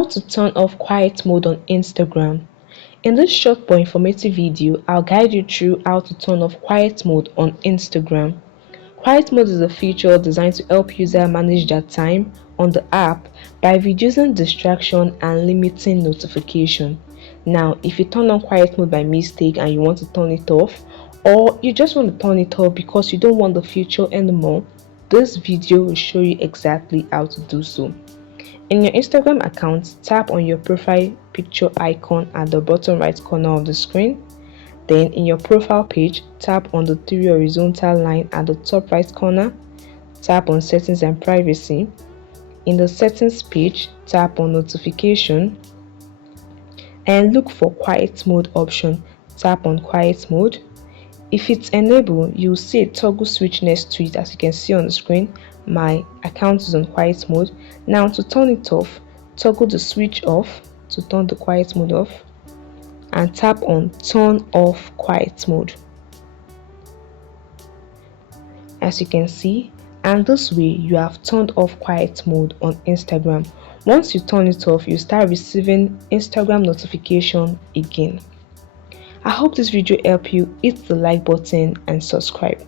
How to turn off quiet mode on Instagram. In this short but informative video, I'll guide you through how to turn off quiet mode on Instagram. Quiet mode is a feature designed to help users manage their time on the app by reducing distraction and limiting notification. Now, if you turn on quiet mode by mistake and you want to turn it off, or you just want to turn it off because you don't want the feature anymore, this video will show you exactly how to do so. In your Instagram account, tap on your profile picture icon at the bottom right corner of the screen. Then in your profile page, tap on the three horizontal line at the top right corner. Tap on settings and privacy. In the settings page, tap on notification and look for quiet mode option. Tap on quiet mode. If it's enabled, you'll see a toggle switch next to it. As you can see on the screen, my account is on quiet mode. Now to turn it off, toggle the switch off to turn the quiet mode off and tap on turn off quiet mode. As you can see, and this way you have turned off quiet mode on Instagram. Once you turn it off, you start receiving Instagram notification again. I hope this video helped you. Hit the like button and subscribe.